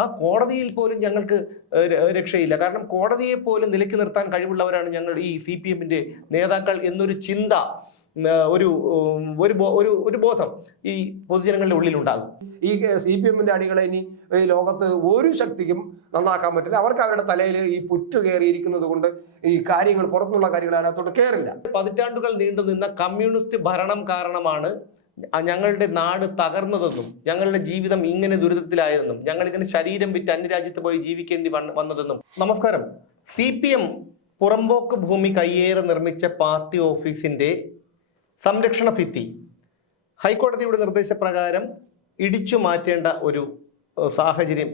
ആ കോടതിയിൽ പോലും ഞങ്ങൾക്ക് രക്ഷയില്ല. കാരണം കോടതിയെ പോലും നിലയ്ക്ക് നിർത്താൻ കഴിവുള്ളവരാണ് ഞങ്ങൾ ഈ സി പി എമ്മിന്റെ നേതാക്കൾ എന്നൊരു ചിന്ത ഒരു ഒരു ഒരു ഒരു ബോധം ഈ പൊതുജനങ്ങളുടെ ഉള്ളിലുണ്ടാകും. ഈ സി പി എമ്മിന്റെ അണികളെ ഇനി ഈ ലോകത്ത് ഒരു ശക്തിക്കും നന്നാക്കാൻ പറ്റില്ല. അവർക്ക് അവരുടെ തലയിൽ ഈ പുറ്റു കയറിയിരിക്കുന്നത് കൊണ്ട് ഈ കാര്യങ്ങൾ പുറത്തുള്ള കാര്യങ്ങൾ അതിനകത്തോട്ട് കയറില്ല പതിറ്റാണ്ടുകൾ നീണ്ടു നിന്ന കമ്മ്യൂണിസ്റ്റ് ഭരണം കാരണമാണ് ഞങ്ങളുടെ നാട് തകർന്നതെന്നും ഞങ്ങളുടെ ജീവിതം ഇങ്ങനെ ദുരിതത്തിലായതെന്നും ഞങ്ങൾ ഇങ്ങനെ ശരീരം വിറ്റ് അന്യരാജ്യത്ത് പോയി ജീവിക്കേണ്ടി വന്നതെന്നും. നമസ്കാരം. സി പി എം പുറമ്പോക്ക് ഭൂമി കയ്യേറെ നിർമ്മിച്ച പാർട്ടി ഓഫീസിന്റെ സംരക്ഷണ ഭിത്തി. ഹൈക്കോടതിയുടെ നിർദ്ദേശപ്രകാരം ഇടിച്ചു മാറ്റേണ്ട ഒരു സാഹചര്യം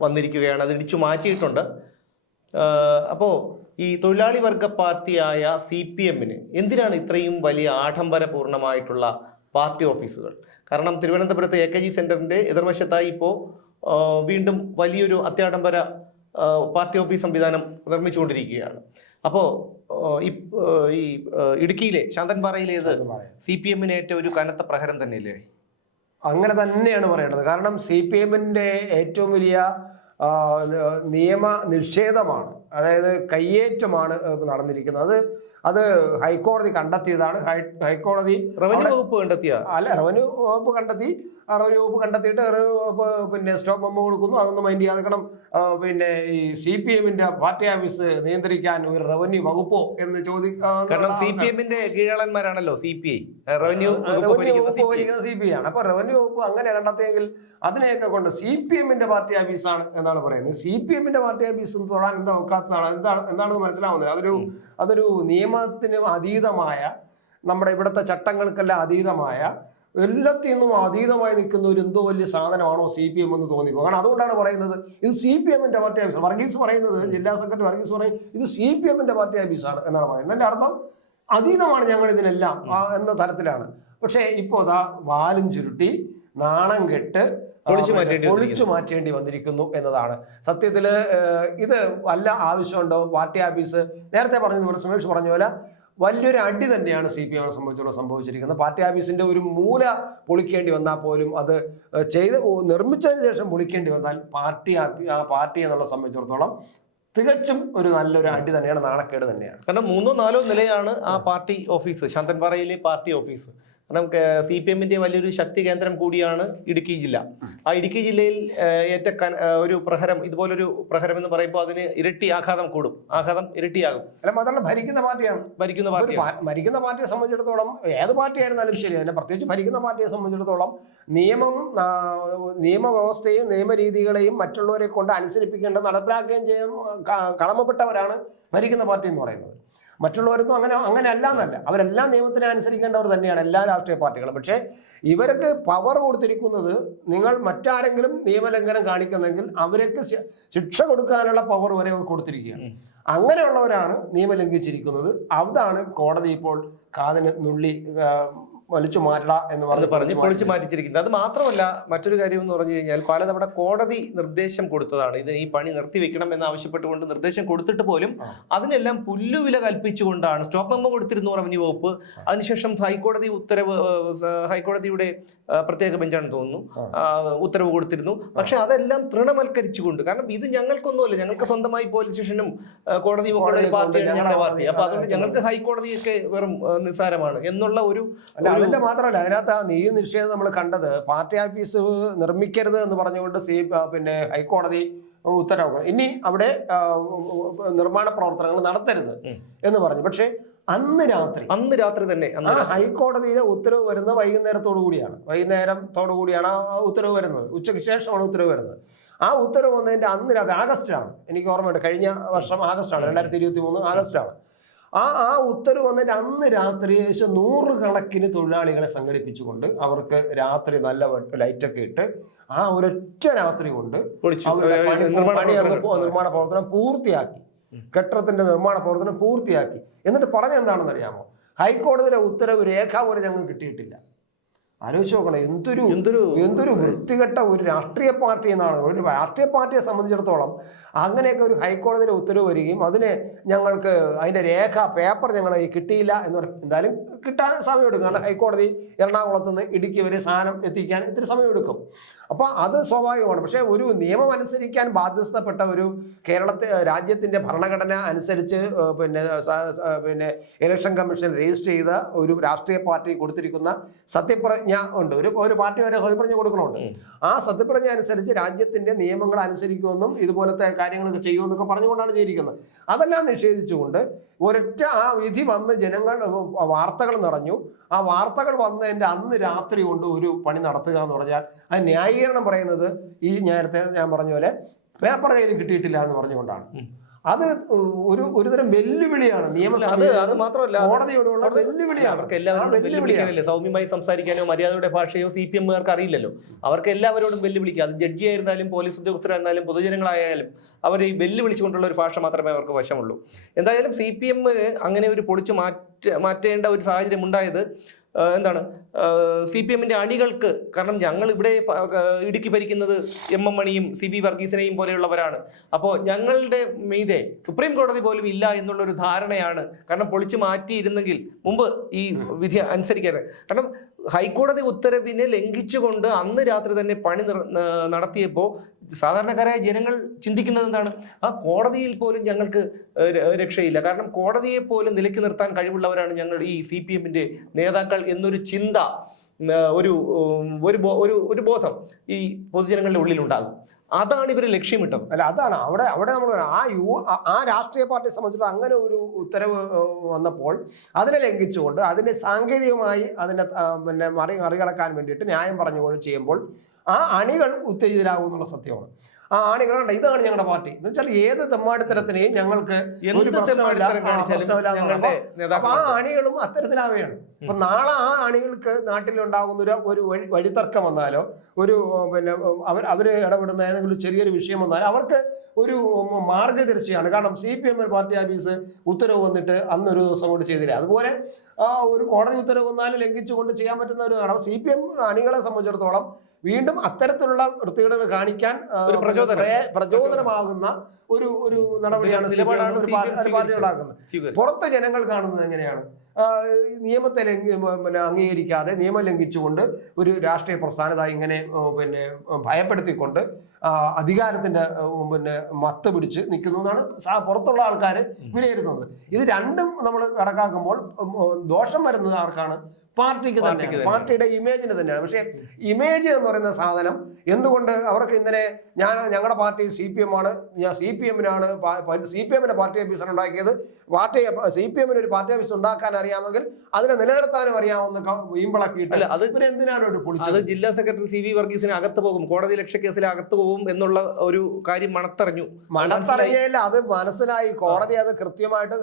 വന്നിരിക്കുകയാണ്. അത് ഇടിച്ചു മാറ്റിയിട്ടുണ്ട്. അപ്പോൾ ഈ തൊഴിലാളി വർഗ പാർട്ടിയായ സി പി എമ്മിന് എന്തിനാണ് ഇത്രയും വലിയ ആഡംബരപൂർണമായിട്ടുള്ള പാർട്ടി ഓഫീസുകൾ. കാരണം തിരുവനന്തപുരത്ത് എ കെ ജി സെന്ററിന്റെ എതിർവശത്തായി ഇപ്പോൾ വീണ്ടും വലിയൊരു അത്യാഡംബര പാർട്ടി ഓഫീസ് സംവിധാനം നിർമ്മിച്ചുകൊണ്ടിരിക്കുകയാണ്. അപ്പോൾ ഈ ഇടുക്കിയിലെ ശാന്തൻപാറയിലേത് സി പി എമ്മിന് ഏറ്റ ഒരു കനത്ത പ്രഹരം തന്നെയല്ലേ? അങ്ങനെ തന്നെയാണ് പറയേണ്ടത്. കാരണം സി പി എമ്മിന്റെ ഏറ്റവും വലിയ നിയമ നിഷേധമാണ്. അതായത് കയ്യേറ്റമാണ് നടന്നിരിക്കുന്നത്. അത് അത് ഹൈക്കോടതി കണ്ടെത്തിയതാണ്. ഹൈക്കോടതി റവന്യൂ വകുപ്പ് കണ്ടെത്തിയ? അല്ല റവന്യൂ വകുപ്പ് കണ്ടെത്തി. റവന്യൂ വകുപ്പ് കണ്ടെത്തിയിട്ട് റവന്യൂ വകുപ്പ് പിന്നെ സ്റ്റോപ്പ് മെമ്മോ കൊടുക്കുന്നു. അതൊന്നും മൈൻഡ് ചെയ്യാതെ കാരണം പിന്നെ ഈ സി പി എമ്മിന്റെ പാർട്ടി ഓഫീസ് നിയന്ത്രിക്കാൻ ഒരു റവന്യൂ വകുപ്പോ എന്ന് ചോദിക്കാം കാരണം സി പി എമ്മിന്റെ കീഴാളന്മാരാണല്ലോ സി പി ഐ റവന്യൂ വകുപ്പ്. ഭരിക്കുന്നത് സി പി ഐ ആണ്. അപ്പൊ റവന്യൂ വകുപ്പ് അങ്ങനെ കണ്ടെത്തിയെങ്കിൽ അതിനെയൊക്കെ കൊണ്ട് സി പി എമ്മിന്റെ പാർട്ടി ഓഫീസാണ് എന്നാണ് പറയുന്നത്. സി പി എമ്മിന്റെ പാർട്ടി ഓഫീസ് തൊടാൻ എന്താ ഒക്കാത്തതാണ്? എന്താണ് എന്താണെന്ന് മനസ്സിലാവുന്നത് അതൊരു അതൊരു നിയമത്തിന് അതീതമായ നമ്മുടെ ഇവിടുത്തെ ചട്ടങ്ങൾക്കെല്ലാം അതീതമായ എല്ലാത്തിൽ നിന്നും അതീതമായി നിൽക്കുന്ന ഒരു എന്തോ വലിയ സാധനമാണോ സി പി എം എന്ന് തോന്നിപ്പോ കാരണം അതുകൊണ്ടാണ് പറയുന്നത് ഇത് സി പി എമ്മിന്റെ പാർട്ടി ഓഫീസ് വർഗീസ് പറയുന്നത് ജില്ലാ സെക്രട്ടറി വർഗീസ് പറയും ഇത് സി പി എമ്മിന്റെ പാർട്ടി ഓഫീസാണ് എന്നാണ് പറയുന്നത്. എന്റെ അർത്ഥം അതീതമാണ് ഞങ്ങൾ ഇതിനെല്ലാം എന്ന തരത്തിലാണ്. പക്ഷേ ഇപ്പോ അതാ വാലും ചുരുട്ടി നാണം കെട്ട് ഒളിച്ചു പൊളിച്ചു മാറ്റേണ്ടി വന്നിരിക്കുന്നു. എന്നതാണ്. സത്യത്തിൽ ഇത് വല്ല ആവശ്യമുണ്ടോ? പാർട്ടി ആഫീസ് നേരത്തെ പറഞ്ഞതുപോലെ സുമേഷ് പറഞ്ഞ പോലെ വലിയൊരു അടി തന്നെയാണ് സി പി എമ്മിനെ സംബന്ധിച്ചുള്ള സംഭവിച്ചിരിക്കുന്നത്. പാർട്ടി ആഫീസിന്റെ ഒരു മൂല പൊളിക്കേണ്ടി വന്നാൽ പോലും അത് ചെയ്ത് നിർമ്മിച്ചതിന് ശേഷം പൊളിക്കേണ്ടി വന്നാൽ പാർട്ടി ആ പാർട്ടി എന്നുള്ള സംബന്ധിച്ചിടത്തോളം തികച്ചും ഒരു നല്ലൊരു അടി തന്നെയാണ് നാണക്കേട് തന്നെയാണ്. കാരണം മൂന്നോ നാലോ നിലയാണ് ആ പാർട്ടി ഓഫീസ്. ശാന്തൻപാറയിലെ പാർട്ടി ഓഫീസ്. കാരണം സി പി എമ്മിന്റെ വലിയൊരു ശക്തി കേന്ദ്രം കൂടിയാണ് ഇടുക്കി ജില്ല. ആ ഇടുക്കി ജില്ലയിൽ ഏറ്റവും ഏറ്റ ഒരു പ്രഹരം ഇതുപോലൊരു പ്രഹരം എന്ന് പറയുമ്പോൾ അതിന് ഇരട്ടി ആഘാതം കൂടും. ആഘാതം ഇരട്ടിയാകും. അല്ല മാത്രമല്ല ഭരിക്കുന്ന പാർട്ടിയാണ്. ഭരിക്കുന്ന പാർട്ടി ഭരിക്കുന്ന പാർട്ടിയെ സംബന്ധിച്ചിടത്തോളം ഏത് പാർട്ടി ആയിരുന്നാലും ശരി അതിനെ പ്രത്യേകിച്ച് ഭരിക്കുന്ന പാർട്ടിയെ സംബന്ധിച്ചിടത്തോളം നിയമം നിയമവ്യവസ്ഥയും നിയമരീതികളെയും മറ്റുള്ളവരെ കൊണ്ട് അനുസരിപ്പിക്കേണ്ട നടപ്പിലാക്കുകയും ചെയ്യാൻ കടമപ്പെട്ടവരാണ് ഭരിക്കുന്ന പാർട്ടി എന്ന് പറയുന്നത്. മറ്റുള്ളവരൊന്നും അങ്ങനെ അങ്ങനെ അല്ല എന്നല്ല അവരെല്ലാം നിയമത്തിനെ അനുസരിക്കേണ്ടവർ തന്നെയാണ് എല്ലാ രാഷ്ട്രീയ പാർട്ടികളും. പക്ഷേ ഇവർക്ക് പവർ കൊടുത്തിരിക്കുന്നത് നിങ്ങൾ മറ്റാരെങ്കിലും നിയമലംഘനം കാണിക്കുന്നെങ്കിൽ അവർക്ക് ശിക്ഷ കൊടുക്കാനുള്ള പവർ വരെ അവർ കൊടുത്തിരിക്കുകയാണ്. അങ്ങനെയുള്ളവരാണ് നിയമം ലംഘിച്ചിരിക്കുന്നത് അതാണ് കോടതി ഇപ്പോൾ കാതിന് നുള്ളി വലിച്ചു മാറ്റട എന്ന് പറഞ്ഞു പറഞ്ഞ് പൊളിച്ചു മാറ്റിച്ചിരിക്കുന്നത്. അത് മാത്രമല്ല മറ്റൊരു കാര്യം എന്ന് പറഞ്ഞു കഴിഞ്ഞാൽ പലതവണ കോടതി നിർദ്ദേശം കൊടുത്തതാണ്. ഇത് ഈ പണി നിർത്തിവെക്കണം എന്ന് ആവശ്യപ്പെട്ടുകൊണ്ട് നിർദ്ദേശം കൊടുത്തിട്ട് പോലും അതിനെല്ലാം പുല്ലുവില കൽപ്പിച്ചുകൊണ്ടാണ്. സ്റ്റോപ്പ് മെമ്മോ കൊടുത്തിരുന്നു റവന്യൂ വകുപ്പ്. അതിനുശേഷം ഹൈക്കോടതി ഉത്തരവ് ഹൈക്കോടതിയുടെ പ്രത്യേക ബെഞ്ചാണെന്ന് തോന്നുന്നു. ഉത്തരവ് കൊടുത്തിരുന്നു. പക്ഷെ അതെല്ലാം തൃണവൽക്കരിച്ചുകൊണ്ട് കാരണം ഇത് ഞങ്ങൾക്കൊന്നുമല്ല ഞങ്ങൾക്ക് സ്വന്തമായി പോലീസ് സ്റ്റേഷനും കോടതി കോടതിയും കോടതി പാർട്ടിയാണ് ഞങ്ങളുടെ പാർട്ടി. അപ്പൊ അതുകൊണ്ട് ഞങ്ങൾക്ക് ഹൈക്കോടതിയൊക്കെ വെറും നിസ്സാരമാണ് എന്നുള്ള ഒരു അതിന്റെ മാത്രമല്ല അതിനകത്ത് ആ നീതി നിഷേധം നമ്മൾ കണ്ടത് പാർട്ടി ഓഫീസ് നിർമ്മിക്കരുത് എന്ന് പറഞ്ഞുകൊണ്ട് സി പിന്നെ ഹൈക്കോടതി ഉത്തരവ് ഇനി അവിടെ നിർമ്മാണ പ്രവർത്തനങ്ങൾ നടത്തരുത് എന്ന് പറഞ്ഞു. പക്ഷേ അന്ന് രാത്രി അന്ന് രാത്രി തന്നെ ഹൈക്കോടതിയിലെ ഉത്തരവ് വരുന്നത് വൈകുന്നേരത്തോടു കൂടിയാണ്. വൈകുന്നേരത്തോടു കൂടിയാണ് ആ ഉത്തരവ് വരുന്നത്. ഉച്ചയ്ക്ക് ശേഷമാണ് ഉത്തരവ് വരുന്നത്. ആ ഉത്തരവ് വന്നതിന്റെ അന്ന് രാത്രി ആഗസ്റ്റിലാണ്. എനിക്ക് ഓർമ്മയുണ്ട് കഴിഞ്ഞ വർഷം ആഗസ്റ്റാണ് രണ്ടായിരത്തി ഇരുപത്തി മൂന്ന് ആഗസ്റ്റാണ്. ആ ആ ഉത്തരവ് വന്നിട്ട് അന്ന് രാത്രി ഏകദേശം നൂറുകണക്കിന് തൊഴിലാളികളെ സംഘടിപ്പിച്ചുകൊണ്ട് അവർക്ക് രാത്രി നല്ല ലൈറ്റൊക്കെ ഇട്ട് ആ ഒരൊറ്റ രാത്രി കൊണ്ട് നിർമ്മാണ പ്രവർത്തനം. പൂർത്തിയാക്കി. കെട്ടിടത്തിന്റെ നിർമ്മാണ പ്രവർത്തനം പൂർത്തിയാക്കി. എന്നിട്ട് പറഞ്ഞെന്താണെന്ന് അറിയാമോ ഹൈക്കോടതിയിലെ ഉത്തരവ് രേഖ പോലും ഞങ്ങൾക്ക് കിട്ടിയിട്ടില്ല. ആലോചിച്ച് നോക്കണം. എന്തൊരു എന്തൊരു എന്തൊരു വൃത്തികെട്ട ഒരു രാഷ്ട്രീയ പാർട്ടി എന്നാണ്. ഒരു രാഷ്ട്രീയ പാർട്ടിയെ സംബന്ധിച്ചിടത്തോളം അങ്ങനെയൊക്കെ ഒരു ഹൈക്കോടതിയിലെ ഉത്തരവ് വരികയും അതിന് ഞങ്ങൾക്ക് അതിന്റെ രേഖ പേപ്പർ ഞങ്ങൾ കിട്ടിയില്ല എന്ന് പറയും എന്തായാലും കിട്ടാൻ സമയമെടുക്കും. കാരണം ഹൈക്കോടതി എറണാകുളത്ത് നിന്ന് ഇടുക്കി വരെ സാധനം എത്തിക്കാൻ ഇത്തിരി സമയമെടുക്കും. അപ്പോൾ അത് സ്വാഭാവികമാണ്. പക്ഷേ ഒരു നിയമം അനുസരിക്കാൻ ബാധ്യസ്ഥപ്പെട്ട ഒരു കേരളത്തെ രാജ്യത്തിന്റെ ഭരണഘടന അനുസരിച്ച് പിന്നെ പിന്നെ ഇലക്ഷൻ കമ്മീഷൻ രജിസ്റ്റർ ചെയ്ത ഒരു രാഷ്ട്രീയ പാർട്ടി കൊടുത്തിരിക്കുന്ന സത്യപ്രതിജ്ഞ ഉണ്ട്. ഒരു ഒരു പാർട്ടി വരെ സത്യപ്രതിജ്ഞ കൊടുക്കണമുണ്ട്. ആ സത്യപ്രതിജ്ഞ അനുസരിച്ച് രാജ്യത്തിന്റെ നിയമങ്ങൾ അനുസരിക്കുമെന്നും ഇതുപോലത്തെ കാര്യങ്ങളൊക്കെ ചെയ്യുമെന്നൊക്കെ പറഞ്ഞുകൊണ്ടാണ് ചെയ്തിരിക്കുന്നത്. അതെല്ലാം നിഷേധിച്ചുകൊണ്ട് ഒരൊറ്റ ആ വിധി വന്ന് ജനങ്ങൾ വാർത്തകൾ നിറഞ്ഞു. ആ വാർത്തകൾ വന്നതിന്റെ അന്ന് രാത്രി കൊണ്ട് ഒരു പണി നടത്തുക എന്ന് പറഞ്ഞാൽ അത് ന്യായീകരണം പറയുന്നത് ഈ നേരത്തെ ഞാൻ പറഞ്ഞ പോലെ പേപ്പർ കയ്യിൽ കിട്ടിയിട്ടില്ല എന്ന് പറഞ്ഞുകൊണ്ടാണ്. അത് ഒരു ഒരുതരം വെല്ലുവിളിയാണ്. നിയമസഭ അത് മാത്രമല്ല കോടതിയോടുള്ള വെല്ലുവിളിയാണ്. അവർക്ക് ആ എല്ലാവരോടും വെല്ലുവിളിക്കാനല്ലേ സൗമ്യമായി സംസാരിക്കാനോ മര്യാദയുടെ ഭാഷയോ സി പി എമ്മുകാർക്ക് അറിയില്ലല്ലോ. അവർക്ക് എല്ലാവരോടും വെല്ലുവിളിക്കുക. അത് ജഡ്ജി ആയിരുന്നാലും പോലീസ് ഉദ്യോഗസ്ഥരായിരുന്നാലും പൊതുജനങ്ങളായാലും അവർ ഈ വെല്ലുവിളിച്ചുകൊണ്ടുള്ള ഒരു ഭാഷ മാത്രമേ അവർക്ക് വശമുള്ളൂ. എന്തായാലും സി പി എമ്മിന് അങ്ങനെ ഒരു പൊളിച്ചു മാറ്റ മാറ്റേണ്ട ഒരു സാഹചര്യം ഉണ്ടായത് എന്താണ്? സി പി എമ്മിന്റെ അണികൾക്ക് കാരണം ഞങ്ങൾ ഇവിടെ ഇടുക്കി ഭരിക്കുന്നത് എം എം മണിയും സി ബി വർഗീസിനെയും പോലെയുള്ളവരാണ്. അപ്പോൾ ഞങ്ങളുടെ മീതെ സുപ്രീം കോടതി പോലും ഇല്ല എന്നുള്ളൊരു ധാരണയാണ്. കാരണം പൊളിച്ചു മാറ്റിയിരുന്നെങ്കിൽ മുമ്പ് ഈ വിധി അനുസരിക്കാതെ. കാരണം ഹൈക്കോടതി ഉത്തരവിനെ ലംഘിച്ചുകൊണ്ട് അന്ന് രാത്രി തന്നെ പണി നടത്തിയപ്പോൾ സാധാരണക്കാരായ ജനങ്ങൾ ചിന്തിക്കുന്നത് എന്താണ്? ആ കോടതിയിൽ പോലും ഞങ്ങൾക്ക് രക്ഷയില്ല. കാരണം കോടതിയെ പോലും നിലയ്ക്ക് നിർത്താൻ കഴിവുള്ളവരാണ് ഞങ്ങൾ ഈ സി പി എമ്മിന്റെ നേതാക്കൾ എന്നൊരു ചിന്ത ഒരു ഒരു ഒരു ബോധം ഈ പൊതുജനങ്ങളുടെ ഉള്ളിലുണ്ടാകും. അതാണ് ഇവർ ലക്ഷ്യമിട്ടത്. അല്ല അതാണ്. അവിടെ അവിടെ നമ്മൾ ആ യു ആ- രാഷ്ട്രീയ പാർട്ടിയെ സംബന്ധിച്ചിടത്തോളം അങ്ങനെ ഒരു ഉത്തരവ് വന്നപ്പോൾ അതിനെ ലംഘിച്ചുകൊണ്ട് അതിനെ സാങ്കേതികമായി അതിനെ പിന്നെ മറി മറികടക്കാൻ വേണ്ടിയിട്ട് ന്യായം പറഞ്ഞുകൊണ്ട് ചെയ്യുമ്പോൾ ആ അണികൾ ഉത്തേജിതരാകും എന്നുള്ള സത്യമാണ്. ആ ആണികൾ കണ്ട? ഇതാണ് ഞങ്ങളുടെ പാർട്ടി. എന്ന് വെച്ചാൽ ഏത് തെമ്മാടിത്തരത്തിനെയും ഞങ്ങൾക്ക് ഒരു പ്രശ്നമില്ല, അപ്പൊ ആ അണികളും അത്തരത്തിലാവുകയാണ്. അപ്പൊ നാളെ ആ അണികൾക്ക് നാട്ടിലുണ്ടാകുന്ന ഒരു ഒരു വഴി വഴിത്തർക്കം വന്നാലോ ഒരു പിന്നെ അവർ അവർ ഇടപെടുന്ന ഏതെങ്കിലും ചെറിയൊരു വിഷയം വന്നാലോ അവർക്ക് ഒരു മാർഗദർശിയാണ് കാരണം C P M party office ഉത്തരവ് വന്നിട്ട് അന്ന് ഒരു ദിവസം കൊണ്ട് ചെയ്തില്ല. അതുപോലെ ആ ഒരു കോടതി ഉത്തരവ് വന്നാലും ലംഘിച്ചുകൊണ്ട് ചെയ്യാൻ പറ്റുന്ന ഒരു കാരണം സി പി എം അണികളെ സംബന്ധിച്ചിടത്തോളം വീണ്ടും അത്തരത്തിലുള്ള വൃത്തികേടുകൾ കാണിക്കാൻ ഒരു പ്രചോദനം. പ്രേ- പ്രചോദനമാകുന്ന ഒരു ഒരു നടപടിയാണ് നിലപാടാണ് ഒരു പാർട്ടി. ഉണ്ടാക്കുന്നത്. പുറത്ത് ജനങ്ങൾ കാണുന്നത് എങ്ങനെയാണ്? നിയമത്തെ ലംഘി പിന്നെ അംഗീകരിക്കാതെ നിയമം ലംഘിച്ചുകൊണ്ട് ഒരു രാഷ്ട്രീയ പ്രസ്ഥാനത ഇങ്ങനെ പിന്നെ ഭയപ്പെടുത്തിക്കൊണ്ട് അധികാരത്തിന്റെ പിന്നെ മത്ത് പിടിച്ച് നിൽക്കുന്നു എന്നാണ് പുറത്തുള്ള ആൾക്കാർ വിലയിരുത്തുന്നത്. ഇത് രണ്ടും നമ്മൾ കണക്കാക്കുമ്പോൾ ദോഷം വരുന്നത് ആർക്കാണ്? പാർട്ടിക്ക് തന്നെയാണ്. തന്നെ. പാർട്ടിയുടെ ഇമേജിന് തന്നെയാണ്. പക്ഷേ ഇമേജ് എന്ന് പറയുന്ന സാധനം എന്തുകൊണ്ട് അവർക്ക് ഇന്നലെ ഞാൻ ഞങ്ങളുടെ പാർട്ടി സി പി എം ആണ് ഞാൻ സി പി എമ്മിനാണ് സി പി എമ്മിന്റെ പാർട്ടി ഓഫീസർ ഉണ്ടാക്കിയത്. പാർട്ടി സി പി എമ്മിന് ഒരു പാർട്ടി ഓഫീസ് ഉണ്ടാക്കാൻ അറിയാമെങ്കിൽ അതിനെ നിലനിർത്താനും അറിയാമെന്ന് ക- അത് ഇവരെ ഇവരെന്തിനാണ് ഒരു അത് പൊളിച്ചത് ജില്ലാ സെക്രട്ടറി സി വി വർഗീസിന് അകത്ത് പോകും. കോടതി ലക്ഷ്യ കേസിൽ അകത്ത് പോകും എന്നുള്ള ഒരു കാര്യം മണത്തറിഞ്ഞു. മണത്തറിയല്ല അത് മനസ്സിലായി. കോടതി അത് കൃത്യമായിട്ട്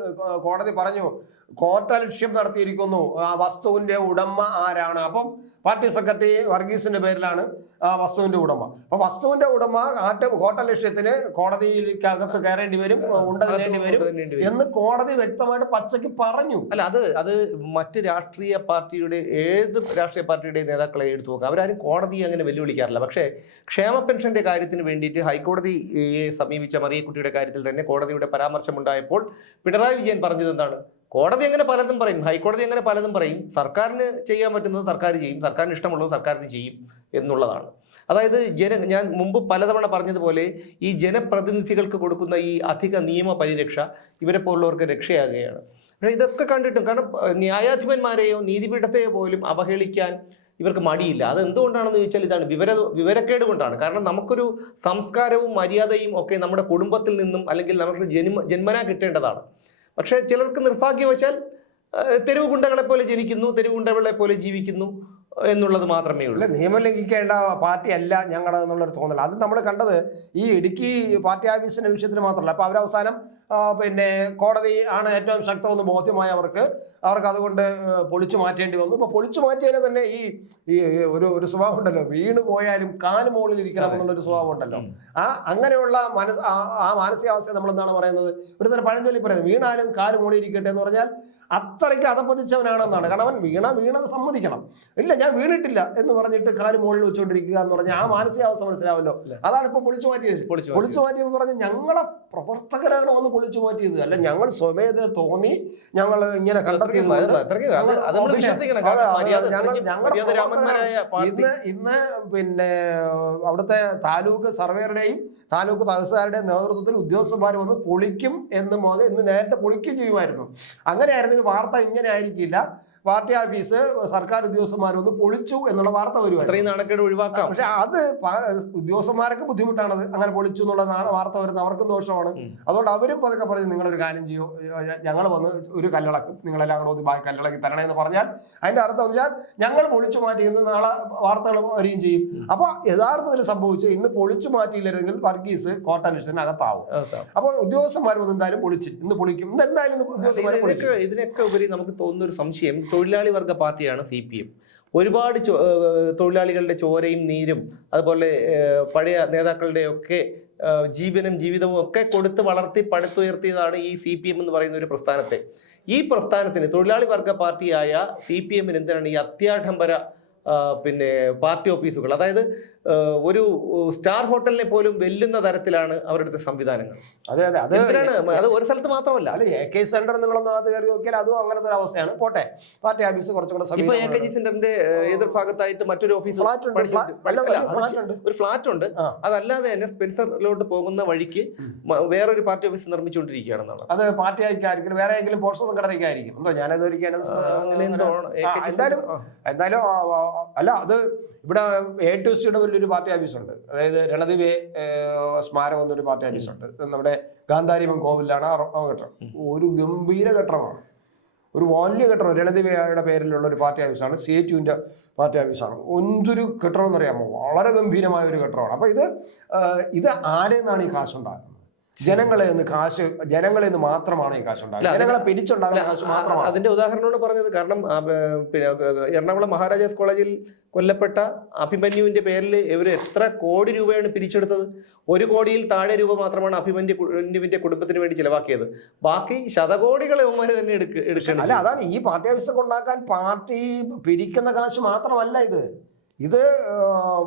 കോടതി പറഞ്ഞു. കോർട്ടലക്ഷ്യം നടത്തിയിരിക്കുന്നു. ആ വസ്തുവിന്റെ ഉടമ ആരാണ്? അപ്പം പാർട്ടി സെക്രട്ടറി വർഗീസിന്റെ പേരിലാണ് വസ്തുവിന്റെ ഉടമ. അപ്പൊ വസ്തുവിന്റെ ഉടമ ആറ്റ കോർട്ടലക്ഷ്യത്തിന് കോടതിയിലേക്കകത്ത് കയറേണ്ടി വരും ഉണ്ടാകേണ്ടി വരും വരും. എന്ന് കോടതി വ്യക്തമായിട്ട് പച്ചയ്ക്ക് പറഞ്ഞു. അല്ല അത് അത് മറ്റു രാഷ്ട്രീയ പാർട്ടിയുടെ ഏത് രാഷ്ട്രീയ പാർട്ടിയുടെ നേതാക്കളെ എടുത്തു നോക്കാം. അവരാരും കോടതിയെ അങ്ങനെ വെല്ലുവിളിക്കാറില്ല. പക്ഷേ ക്ഷേമ പെൻഷന്റെ കാര്യത്തിന് വേണ്ടിയിട്ട് ഹൈക്കോടതിയെ സമീപിച്ച മറിയക്കുട്ടിയുടെ കാര്യത്തിൽ തന്നെ കോടതിയുടെ പരാമർശമുണ്ടായപ്പോൾ പിണറായി വിജയൻ പറഞ്ഞത് എന്താണ്? കോടതി അങ്ങനെ പലതും പറയും. ഹൈക്കോടതി അങ്ങനെ പലതും പറയും. സർക്കാരിന് ചെയ്യാൻ പറ്റുന്നത് സർക്കാർ ചെയ്യും. സർക്കാരിന് ഇഷ്ടമുള്ളത് സർക്കാരിന് ചെയ്യും എന്നുള്ളതാണ്. അതായത് ജന ഞാൻ മുമ്പ് പലതവണ പറഞ്ഞതുപോലെ ഈ ജനപ്രതിനിധികൾക്ക് കൊടുക്കുന്ന ഈ അധിക നിയമ പരിരക്ഷ ഇവരെ പോലുള്ളവർക്ക് രക്ഷയാകുകയാണ്. പക്ഷേ ഇതൊക്കെ കണ്ടിട്ടും കാരണം ന്യായാധിപന്മാരെയോ നീതിപീഠത്തെയോ പോലും അവഹേളിക്കാൻ ഇവർക്ക് മടിയില്ല. അത് എന്തുകൊണ്ടാണെന്ന് ചോദിച്ചാൽ ഇതാണ് വിവര വിവരക്കേട് കൊണ്ടാണ്. കാരണം നമുക്കൊരു സംസ്കാരവും മര്യാദയും ഒക്കെ നമ്മുടെ കുടുംബത്തിൽ നിന്നും അല്ലെങ്കിൽ നമുക്ക് ജന്മ ജന്മനാ കിട്ടേണ്ടതാണ്. പക്ഷേ ചിലർക്ക് നിർഭാഗ്യവശാൽ തെരുവ് ഗുണ്ടകളെ പോലെ ജനിക്കുന്നു തെരുവ് ഗുണ്ടകളെ പോലെ ജീവിക്കുന്നു എന്നുള്ളത് മാത്രമേ ഉള്ളൂ. നിയമം ലംഘിക്കേണ്ട പാർട്ടി അല്ല ഞങ്ങളുടെ എന്നുള്ളൊരു തോന്നൽ അത് നമ്മൾ കണ്ടത് ഈ ഇടുക്കി പാർട്ടി ഓഫീസിന്റെ വിഷയത്തിൽ മാത്രമല്ല. അപ്പൊ അവരവസാനം പിന്നെ കോടതി ആണ് ഏറ്റവും ശക്തമെന്ന് ബോധ്യമായ അവർക്ക്. അവർക്ക് അതുകൊണ്ട് പൊളിച്ചു മാറ്റേണ്ടി വന്നു. ഇപ്പൊ പൊളിച്ചു മാറ്റിയാലും തന്നെ ഈ ഈ ഒരു ഒരു സ്വഭാവം ഉണ്ടല്ലോ. വീണ് പോയാലും കാൽ മുകളിൽ ഇരിക്കണം എന്നുള്ളൊരു സ്വഭാവം ഉണ്ടല്ലോ. ആ അങ്ങനെയുള്ള മനസ് ആ- ആ മാനസികാവസ്ഥ നമ്മൾ എന്താണ് പറയുന്നത്? ഒരു തരം പഴഞ്ചൊല്ലി പറയുന്നത് വീണാലും കാൽ മുകളിൽ ഇരിക്കട്ടെ എന്ന് പറഞ്ഞാൽ അത്രയ്ക്ക് അതപ്പതിച്ചവനാണെന്നാണ് കാരണം അവൻ വീണ വീണത് സമ്മതിക്കണം. ഇല്ല ഞാൻ വീണിട്ടില്ല എന്ന് പറഞ്ഞിട്ട് കാൽ മുകളിൽ വെച്ചുകൊണ്ടിരിക്കുക എന്ന് പറഞ്ഞാൽ ആ മാനസികാവസ്ഥ മനസ്സിലാവല്ലോ. അതാണ് ഇപ്പൊ പൊളിച്ചു മാറ്റിയത്. പൊളിച്ചു മാറ്റി മാറ്റിയെന്ന് പറഞ്ഞ് ഞങ്ങളെ പ്രവർത്തകരാണ് വന്ന് പൊളിച്ചു മാറ്റിയത്. അല്ല ഞങ്ങൾ സ്വമേത തോന്നി ഞങ്ങൾ ഇങ്ങനെ കണ്ടെത്തിയത് ഇന്ന് ഇന്ന് പിന്നെ അവിടുത്തെ താലൂക്ക് സർവേറുടെയും താലൂക്ക് തഹസിൽദാരുടെയും നേതൃത്വത്തിൽ ഉദ്യോഗസ്ഥന്മാർ വന്ന് പൊളിക്കും എന്ന് മോദി ഇന്ന് നേരത്തെ പൊളിക്കും ചെയ്യുമായിരുന്നു. അങ്ങനെയായിരുന്നെങ്കിൽ വാർത്ത ഇങ്ങനെ ആയിരിക്കില്ല. പാർട്ടി ഓഫീസ് സർക്കാർ ഉദ്യോഗസ്ഥന്മാരൊന്ന് പൊളിച്ചു എന്നുള്ള വാർത്ത വരുവാണ് ഇത്രയും നാണക്കേട് ഒഴിവാക്കാം. പക്ഷെ അത് ഉദ്യോഗസ്ഥന്മാർക്ക് ബുദ്ധിമുട്ടാണത്. അങ്ങനെ പൊളിച്ചു എന്നുള്ള വാർത്ത വരുന്നത് അവർക്കും ദോഷമാണ്. അതുകൊണ്ട് അവരും പതുക്കെ പറഞ്ഞു നിങ്ങളൊരു കാര്യം ചെയ്യോ. ഞങ്ങൾ വന്ന് ഒരു കല്ലിളക്കും. നിങ്ങളെല്ലാം കൂടെ ഒന്ന് കല്ലളക്കി തരണേ എന്ന് പറഞ്ഞാൽ അതിന്റെ അർത്ഥം എന്ന് വെച്ചാൽ ഞങ്ങൾ പൊളിച്ചു മാറ്റി ഇന്ന് നാളെ വാർത്തകൾ വരികയും ചെയ്യും. അപ്പൊ യഥാർത്ഥത്തിൽ സംഭവിച്ച് ഇന്ന് പൊളിച്ചു മാറ്റിയില്ലെങ്കിൽ വർഗീസ് കോട്ട അന്വേഷണത്തിന് അകത്താവും. അപ്പോൾ ഉദ്യോഗസ്ഥന്മാർ വന്ന് എന്തായാലും പൊളിച്ച് ഇന്ന് പൊളിക്കും. ഇന്ന് എന്തായാലും ഉദ്യോഗസ്ഥന്മാരെ ഇതിനൊക്കെ ഉപരി നമുക്ക് തോന്നുന്ന ഒരു സംശയം. തൊഴിലാളി വർഗ പാർട്ടിയാണ് സി പി എം. ഒരുപാട് തൊഴിലാളികളുടെ ചോരയും നീരും അതുപോലെ പഴയ നേതാക്കളുടെ ഒക്കെ ജീവനും ജീവിതവും ഒക്കെ കൊടുത്ത് വളർത്തി പടുത്തുയർത്തിയതാണ് ഈ സി പി എം എന്ന് പറയുന്ന ഒരു പ്രസ്ഥാനത്തെ. ഈ പ്രസ്ഥാനത്തിന് തൊഴിലാളി വർഗ പാർട്ടിയായ സി പി എമ്മിന് എന്തിനാണ് ഈ അത്യാഢംബര പിന്നെ പാർട്ടി ഓഫീസുകൾ അതായത് ഒരു സ്റ്റാർ ഹോട്ടലിനെ പോലും വെല്ലുന്ന തരത്തിലാണ് അവരുടെ സംവിധാനങ്ങൾ. അതെ അതെ. അത് അത് ഒരു സ്ഥലത്ത് മാത്രമല്ല. അല്ല എ കെ സെന്റർ നിങ്ങളൊന്ന് അത് കയറി നോക്കിയാൽ അതും അങ്ങനത്തെ ഒരു അവസ്ഥയാണ്. പോട്ടെ. പാർട്ടി ഓഫീസ് കുറച്ചും കൂടെ ഇപ്പൊ എ കെ ജി സെന്ററിന്റെ എതിർഭാഗത്തായിട്ട് ഭാഗത്തായിട്ട് മറ്റൊരു ഓഫീസ് ഒരു ഫ്ലാറ്റ് ഉണ്ട്. അതല്ലാതെ തന്നെ സ്പെൻസറിലോട്ട് പോകുന്ന വഴിക്ക് വേറൊരു പാർട്ടി ഓഫീസ് നിർമ്മിച്ചുകൊണ്ടിരിക്കുകയാണെന്നാണ്. അത് പാർട്ടി ആയിരിക്കും വേറെ ഏതെങ്കിലും പോർഷൻ സംഘടനയ്ക്കായിരിക്കും എന്തോ ഞാനത് ഒരിക്കലും എന്തായാലും എന്തായാലും അല്ല അത് ഇവിടെ എ ടു സിയുടെ വലിയൊരു പാർട്ടി ഓഫീസുണ്ട്. അതായത് രണദീപ് സ്മാരകം എന്നൊരു പാർട്ടി ഓഫീസുണ്ട്. ഉണ്ട് നമ്മുടെ ഗാന്ധാരിമം കോവിലാണ് ആ ഘട്ടം ഒരു ഗംഭീര ഘട്ടമാണ് ഒരു വലിയ ഘട്ടം രണദീപയുടെ പേരിലുള്ള ഒരു പാർട്ടി ഓഫീസാണ് സി എ യുവിന്റെ പാർട്ടി ഓഫീസാണ്. എന്തൊരു എന്ന് എന്നറിയാമോ? വളരെ ഗംഭീരമായ ഒരു ഘട്ടമാണ് അപ്പൊ ഇത് ഇത് ആരെന്നാണ് ഈ കാശ് ഉണ്ടാക്കുന്നത് ജനങ്ങളെ നിന്ന് കാശ് ജനങ്ങളെ നിന്ന് മാത്രമാണ് ഈ കാശ് ഉണ്ടാകുന്നത് ജനങ്ങളെ പിരിച്ചുണ്ടാകുന്ന കാശ് മാത്രമാണ്. അതിന്റെ ഉദാഹരണമാണ് പറഞ്ഞത്. കാരണം പിന്നെ എറണാകുളം മഹാരാജാസ് കോളേജിൽ കൊല്ലപ്പെട്ട അഭിമന്യുവിന്റെ പേരിൽ ഇവർ എത്ര കോടി രൂപയാണ് പിരിച്ചെടുത്തത്? ഒരു കോടിയിൽ താഴെ രൂപ മാത്രമാണ് അഭിമന്യുവിന്റെ കുടുംബത്തിന് വേണ്ടി ചിലവാക്കിയത്. ബാക്കി ശതകോടികളെ ഇവന്മാര് തന്നെ എടുക്ക എടുക്കണം അല്ല അതാണ് ഈ പാർട്ടി ഓഫീസൊക്കെ ഉണ്ടാക്കാൻ പാർട്ടി പിരിക്കുന്ന കാശ് മാത്രമല്ല ഇത്. ഇത്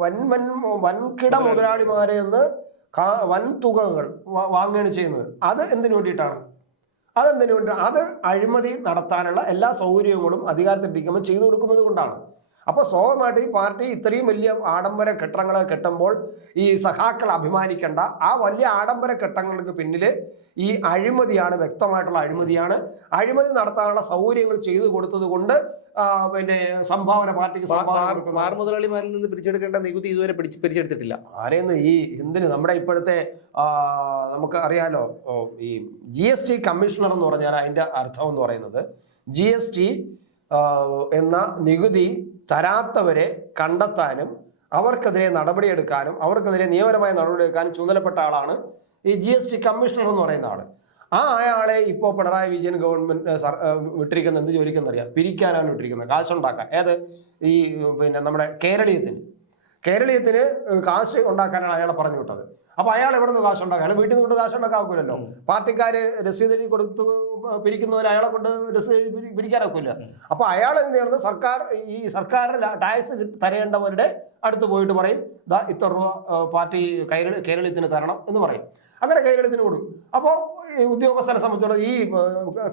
വൻ വൻ വൻകിട മുതലാളിമാരെ നിന്ന് കാ- വൻ തുകകൾ വാങ്ങുകയാണ് ചെയ്യുന്നത്. അത് എന്തിനു വേണ്ടിയിട്ടാണ്? അതെന്തിനു വേണ്ടി? അത് അഴിമതി നടത്താനുള്ള എല്ലാ സൗകര്യങ്ങളും അധികാരത്തിൽ അധികാരത്തിലിരിക്കുമ്പോൾ ചെയ്തു കൊടുക്കുന്നത് കൊണ്ടാണ്. അപ്പോൾ സ്വാഭാവികമായിട്ട് ഈ പാർട്ടി ഇത്രയും വലിയ ആഡംബര ഘട്ടങ്ങൾ കെട്ടുമ്പോൾ ഈ സഖാക്കൾ അഭിമാനിക്കേണ്ട. ആ വലിയ ആഡംബര ഘട്ടങ്ങൾക്ക് പിന്നിൽ ഈ അഴിമതിയാണ് വ്യക്തമായിട്ടുള്ള അഴിമതിയാണ്. അഴിമതി നടത്താനുള്ള സൗകര്യങ്ങൾ ചെയ്തു കൊടുത്തത് കൊണ്ട് പിന്നെ സംഭാവന പാർട്ടിക്ക്. മാർ മുതലാളിമാരിൽ നിന്ന് പിരിച്ചെടുക്കേണ്ട നികുതി ഇതുവരെ പിടിച്ച് പിരിച്ചെടുത്തിട്ടില്ല. ആരെന്ന് ഈ എന്തിന് നമ്മുടെ ഇപ്പോഴത്തെ നമുക്ക് അറിയാലോ ഈ ജി എസ് ടി കമ്മീഷണർ എന്ന് പറഞ്ഞാൽ അതിന്റെ അർത്ഥം എന്ന് പറയുന്നത് ജി എസ് ടി എന്ന നികുതി തരാത്തവരെ കണ്ടെത്താനും അവർക്കെതിരെ നടപടിയെടുക്കാനും അവർക്കെതിരെ നിയമപരമായ നടപടിയെടുക്കാനും ചുമതലപ്പെട്ട ആളാണ് ഈ ജി എസ് ടി കമ്മീഷണർ എന്ന് പറയുന്ന ആൾ. ആ അയാളെ ഇപ്പോൾ പിണറായി വിജയൻ ഗവൺമെന്റ് വിട്ടിരിക്കുന്ന എന്ത് ജോലിക്കെന്നറിയാം? പിരിക്കാനാണ് വിട്ടിരിക്കുന്നത്. കാശുണ്ടാക്കാൻ. ഏത്? ഈ പിന്നെ നമ്മുടെ കേരളീയത്തിന്. കേരളീയത്തിന് കാശ് ഉണ്ടാക്കാനാണ് അയാളെ പറഞ്ഞു വിട്ടത്. അപ്പൊ അയാൾ എവിടെ നിന്ന് കാശ് ഉണ്ടാക്കുക അയാൾ വീട്ടിൽ നിന്ന് കൊണ്ട് കാശ് ഉണ്ടാക്കാക്കൂലല്ലോ പാർട്ടിക്കാര് രസീത് എഴുതി കൊടുത്ത് പിരിക്കുന്നവരെ അയാളെ കൊണ്ട് രസീത് എഴുതി പിരി- പിരിക്കാനാക്കൂല അപ്പൊ അയാൾ എന്ത് ചെയ്യുന്നത് സർക്കാർ ഈ സർക്കാരിന് ടാക്സ് തരേണ്ടവരുടെ അടുത്ത് പോയിട്ട് പറയും ദാ ഇത്ര രൂപ പാർട്ടി കേരളീയത്തിന് തരണം എന്ന് പറയും. അങ്ങനെ കേരളത്തിന് കൊടുക്കും. അപ്പോൾ ഈ ഉദ്യോഗസ്ഥരെ സംബന്ധിച്ചിടത്തോളം ഈ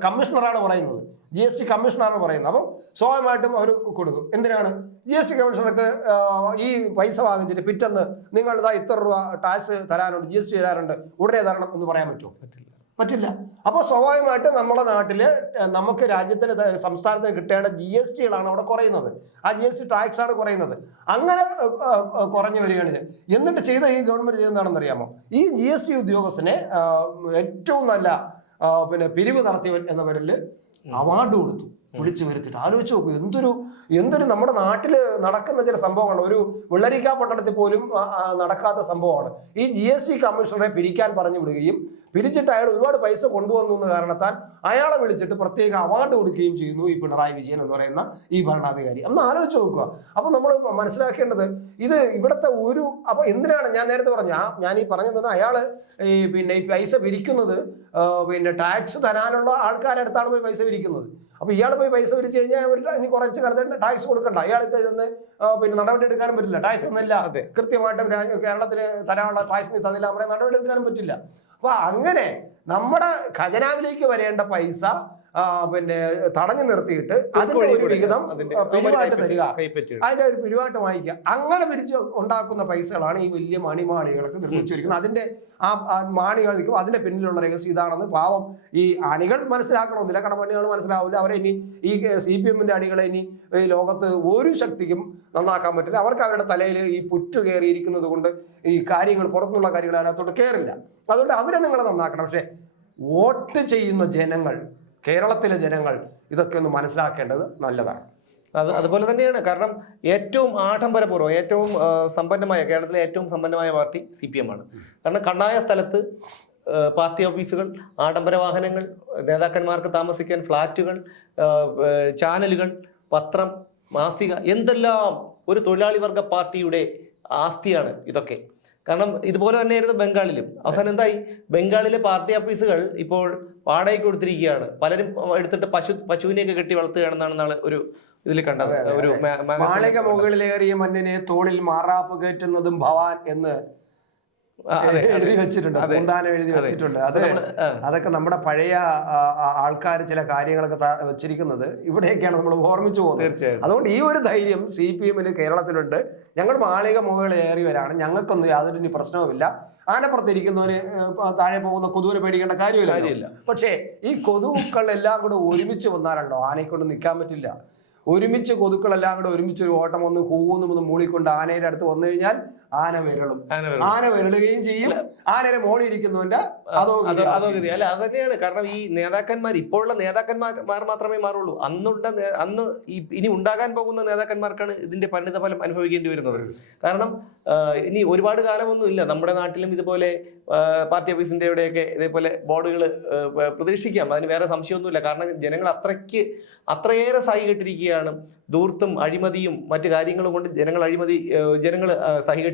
കമ്മീഷണറാണ് പറയുന്നത്. ജി എസ് ടി കമ്മീഷണറാണ് പറയുന്നത്. അപ്പോൾ സ്വാഭാവികമായിട്ടും അവർ കൊടുക്കും. എന്തിനാണ്? ജി എസ് ടി കമ്മീഷണർക്ക് ഈ പൈസ വാങ്ങിച്ചിട്ട് പിറ്റെന്ന് നിങ്ങൾ ഇതാ ഇത്ര രൂപ ടാക്സ് തരാനുണ്ട് ജി എസ് ടി തരാനുണ്ട് ഉടനെ തരണം എന്ന് പറയാൻ പറ്റുമോ? പറ്റില്ല. അപ്പോൾ സ്വാഭാവികമായിട്ട് നമ്മുടെ നാട്ടിൽ നമുക്ക് രാജ്യത്തിന് സംസ്ഥാനത്തിന് കിട്ടേണ്ട ജി എസ് ടികളാണ് അവിടെ കുറയുന്നത്. ആ ജി എസ് ടി ടാക്സ് ആണ് കുറയുന്നത്. അങ്ങനെ കുറഞ്ഞു വരികയാണ് എന്നിട്ട് ചെയ്ത ഈ ഗവൺമെന്റ് ചെയ്യുന്നതാണെന്ന് അറിയാമോ ഈ ജി എസ് ടി ഉദ്യോഗസ്ഥനെ ഏറ്റവും നല്ല പിന്നെ പിരിവ് നടത്തിയവൻ എന്ന പേരിൽ അവാർഡ് കൊടുത്തു. വിളിച്ചു വരുത്തിട്ട് ആലോചിച്ച് നോക്കൂ എന്തൊരു എന്തൊരു നമ്മുടെ നാട്ടിൽ നടക്കുന്ന ചില സംഭവങ്ങൾ ഒരു വെള്ളരിക്ക പട്ടണത്തിൽ പോലും നടക്കാത്ത സംഭവമാണ്. ഈ ജി എസ് ടി കമ്മീഷണറെ പിരിക്കാൻ പറഞ്ഞു വിടുകയും പിരിച്ചിട്ട് അയാൾ ഒരുപാട് പൈസ കൊണ്ടുവന്നു എന്ന കാരണത്താൽ അയാളെ വിളിച്ചിട്ട് പ്രത്യേക അവാർഡ് കൊടുക്കുകയും ചെയ്യുന്നു ഈ പിണറായി വിജയൻ എന്ന് പറയുന്ന ഈ ഭരണാധികാരി. ഒന്ന് ആലോചിച്ച് നോക്കുക. അപ്പൊ നമ്മൾ മനസ്സിലാക്കേണ്ടത് ഇത് ഇവിടുത്തെ ഒരു അപ്പൊ എന്തിനാണ് ഞാൻ നേരത്തെ പറഞ്ഞു ഞാൻ ഈ പറഞ്ഞത് അയാൾ ഈ പിന്നെ ഈ പൈസ പിരിക്കുന്നത് പിന്നെ ടാക്സ് തരാനുള്ള ആൾക്കാരുടെ അടുത്താണ് പോയി പൈസ പിരിക്കുന്നത്. അപ്പൊ ഇയാൾ പോയി പൈസ പിരിച്ചു കഴിഞ്ഞാൽ ഒരു ഇനി കുറച്ച് കാലത്ത് ടാക്സ് കൊടുക്കണ്ട. ഇയാൾക്ക് ഇതൊന്ന് പിന്നെ നടപടി എടുക്കാനും പറ്റില്ല. ടാക്സ് ഒന്നുമില്ല അതെ. കൃത്യമായിട്ട് കേരളത്തിന് തരാനുള്ള ടാക്സ് നീ തന്നില്ല പറയാൻ നടപടി എടുക്കാനും പറ്റില്ല. അപ്പൊ അങ്ങനെ നമ്മുടെ ഖജനാവിലേക്ക് വരേണ്ട പൈസ പിന്നെ തടഞ്ഞു നിർത്തിയിട്ട് അതിന്റെ ഒരു വിഹിതം പിരിവായിട്ട് തരിക. അതിന്റെ ഒരു പിരിവായിട്ട് വാങ്ങിക്കുക. അങ്ങനെ പിരിച്ച് ഉണ്ടാക്കുന്ന പൈസകളാണ് ഈ വലിയ മണിമാണികളൊക്കെ നിർമ്മിച്ചിരിക്കുന്നത് അതിന്റെ ആ മാണികൾ നിൽക്കും. അതിന്റെ പിന്നിലുള്ള രഹസ്യം ഇതാണെന്ന് പാവം ഈ അണികൾ മനസ്സിലാക്കണമെന്നില്ല. കാരണം അണികൾ മനസ്സിലാവില്ല. അവരെ ഇനി ഈ സി പി എമ്മിന്റെ അണികളെ ഇനി ഈ ലോകത്ത് ഒരു ശക്തിക്കും നന്നാക്കാൻ പറ്റില്ല. അവർക്ക് അവരുടെ തലയിൽ ഈ പുറ്റു കയറിയിരിക്കുന്നത് കൊണ്ട് ഈ കാര്യങ്ങൾ പുറത്തുള്ള കാര്യങ്ങൾ അതിനകത്തോട്ട് കയറില്ല. അതുകൊണ്ട് അവരെ നിങ്ങൾ നന്നാക്കണം. പക്ഷെ വോട്ട് ചെയ്യുന്ന ജനങ്ങൾ കേരളത്തിലെ ജനങ്ങൾ ഇതൊക്കെ ഒന്ന് മനസ്സിലാക്കേണ്ടത് നല്ലതാണ്. അത് അതുപോലെ തന്നെയാണ്. കാരണം ഏറ്റവും ആഡംബരപൂർവം ഏറ്റവും സമ്പന്നമായ കേരളത്തിലെ ഏറ്റവും സമ്പന്നമായ പാർട്ടി സി പി എം ആണ്. കാരണം കണ്ണായ സ്ഥലത്ത് പാർട്ടി ഓഫീസുകൾ ആഡംബര വാഹനങ്ങൾ നേതാക്കന്മാർക്ക് താമസിക്കാൻ ഫ്ലാറ്റുകൾ ചാനലുകൾ പത്രം മാസിക എന്തെല്ലാം ഒരു തൊഴിലാളി വർഗ പാർട്ടിയുടെ ആസ്തിയാണ് ഇതൊക്കെ. കാരണം ഇതുപോലെ തന്നെയായിരുന്നു ബംഗാളിലും അവസാനം എന്തായി ബംഗാളിലെ പാർട്ടി ഓഫീസുകൾ ഇപ്പോൾ വാടകയ്ക്ക് കൊടുത്തിരിക്കുകയാണ് പലരും എടുത്തിട്ട് പശു പശുവിനെയൊക്കെ കെട്ടി വളർത്തുകയാണെന്നാണ് നാളെ ഒരു ഇതിൽ കണ്ടത് ഒരു മാളിക. മുകളിലേറിയ മണ്ണിനെ തോളിൽ മാറാപ്പ് കയറ്റുന്നതും ഭവാൻ എന്ന്. എഴുതി വെച്ചിട്ടുണ്ട്. പൂന്താനം എഴുതി വെച്ചിട്ടുണ്ട്. അത് അതൊക്കെ നമ്മുടെ പഴയ ആൾക്കാർ ചില കാര്യങ്ങളൊക്കെ വെച്ചിരിക്കുന്നത് ഇവിടെയൊക്കെയാണ് നമ്മൾ ഓർമ്മിച്ചു പോകുന്നത്. തീർച്ചയായും അതുകൊണ്ട് ഈ ഒരു ധൈര്യം സി പി എമ്മിന് കേരളത്തിലുണ്ട്. ഞങ്ങൾ മാളിക മുകളിലേറിയവരാണ് ഞങ്ങൾക്കൊന്നും യാതൊരു ഇനി പ്രശ്നവുമില്ല. ആനപ്പുറത്തിരിക്കുന്നവന് താഴെ പോകുന്ന കൊതുവിനെ പേടിക്കേണ്ട കാര്യമില്ല കാര്യമില്ല. പക്ഷേ ഈ കൊതുക്കൾ എല്ലാം കൂടെ ഒരുമിച്ച് വന്നാലുണ്ടോ? ആനയെ കൊണ്ട് നിൽക്കാൻ പറ്റില്ല. ഒരുമിച്ച് കൊതുക്കളെല്ലാം കൂടെ ഒരുമിച്ച് ഒരു ഓട്ടം ഒന്ന് കൂവൊന്നും ഒന്ന് മൂളിക്കൊണ്ട് ആനയുടെ അടുത്ത് വന്നു കഴിഞ്ഞാൽ ആന വിരളും. ആന വിരളുകയും ചെയ്യും ആനയുടെ മോളി ഇരിക്കുന്നവന്റെ അതോ അത് അതോഗതി അല്ല അത് തന്നെയാണ് കാരണം ഈ നേതാക്കന്മാർ ഇപ്പോഴുള്ള നേതാക്കന്മാർ മാത്രമേ മാറുള്ളൂ. അന്നുണ്ട അന്ന് ഈ ഇനി ഉണ്ടാകാൻ പോകുന്ന നേതാക്കന്മാർക്കാണ് ഇതിന്റെ പരിണിത ഫലം അനുഭവിക്കേണ്ടി വരുന്നത്. കാരണം ഇനി ഒരുപാട് കാലമൊന്നും ഇല്ല. നമ്മുടെ നാട്ടിലും ഇതുപോലെ പാർട്ടി ഓഫീസിന്റെ ഇവിടെയൊക്കെ ഇതേപോലെ ബോർഡുകൾ പ്രതീക്ഷിക്കാം. അതിന് വേറെ സംശയമൊന്നുമില്ല. കാരണം ജനങ്ങൾ അത്രയ്ക്ക് അത്രയേറെ സഹികെട്ടിരിക്കുകയാണ് ദൂർത്തും അഴിമതിയും മറ്റു കാര്യങ്ങളും കൊണ്ട് ജനങ്ങൾ അഴിമതി ജനങ്ങൾ